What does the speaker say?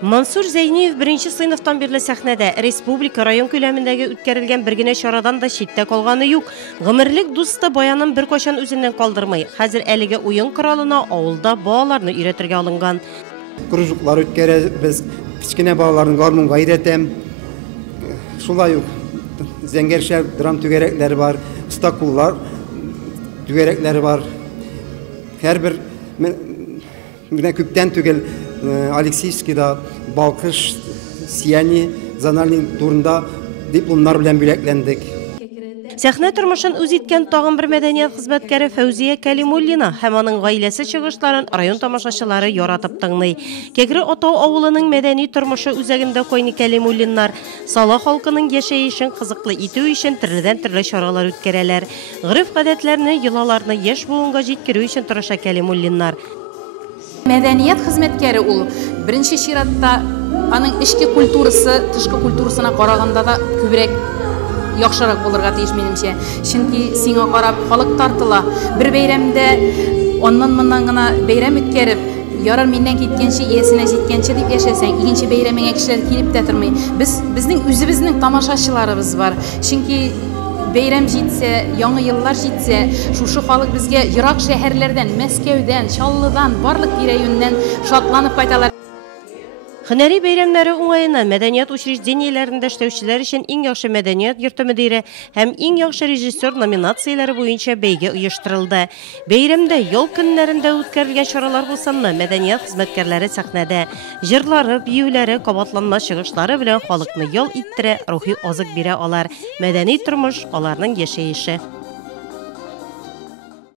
Мансур Зәйниев беренче сыйныфтан бирле сәхнәдә республика район күләмендәге үткәрелгән бер генә чарадан да читтә калганы юк. Гомерлек дусты баянын бер качан үзеннән калдырмый. Хәзер әлеге уен коралына авылда балаларны өйрәтергә алынган. Кружоклар үткәрәбез, кичкенә балаларны гармунга өйрәтәм. Шулай ук зәңгәршә драм түгәрәкләре бар, стакуллар түгәрәкләре бар. Һәрбер менә күптән түгел Алексеевскийда Балкыш, Сияни, Занальный турында дипломнар белән бүләкләндек. Сәхнә тормышын үз иткән тагын бер мәдәният хезмәткәре Фәүзия Кәлимуллина һәм аның гаиләсе чыгышларын район тамашачылары яратып тыңлый. Кәгре Атау авылының мәдәни тормышы үзәгендә кайный Кәлимуллиннар Сала халкының яшәешен кызыклы итү өчен төрледән-төрле чаралар үткәрәләр. Гырыф-гадәтләрне, йолаларны яшь буынга җиткерү өчен тырыша Кәлимуллиннар. Мәдәният хезмәткәре ул беренче чиратта аның эчке культурасы, тышкы культурасына караганда да күбрәк яхшырак булырга тиеш минемчә. Чөнки сиңа карап халык тартыла. Бер бәйрәмдә аннан-моннан гына бәйрәм үткәреп, ярар миннән киткәнче, иясенә җиткәнче дип яшәсәң, икенче бәйрәмеңә кешеләр килеп тә тормый. Безнең үзебезнең тамашачыларыбыз бар. Чөнки бәйрәм җитсә, яңа еллар җитсә, шушы халык безгә ерак шәһәрләрдән, Мәскәүдән, Чаллыдан, барлык тирә-юньнән шатланып кайталар. Һөнәри бәйрәмнәре уңаена мәдәният учреждениеләрендә эшләүчеләр өчен иң яхшы мәдәният йорты мөдире һәм иң яхшы режиссер номинацияләре буенча бәйге оештырылды. Бәйрәмдә ял көннәрендә үткәрелгән чаралар булсамны, мәдәният хезмәткәрләре сәхнәдә җырлары, биюләре, кабатланма чыгышлары белән халыкны ял иттерә, рухи азык бирә алар. Мәдәни тормыш аларның яшәеше.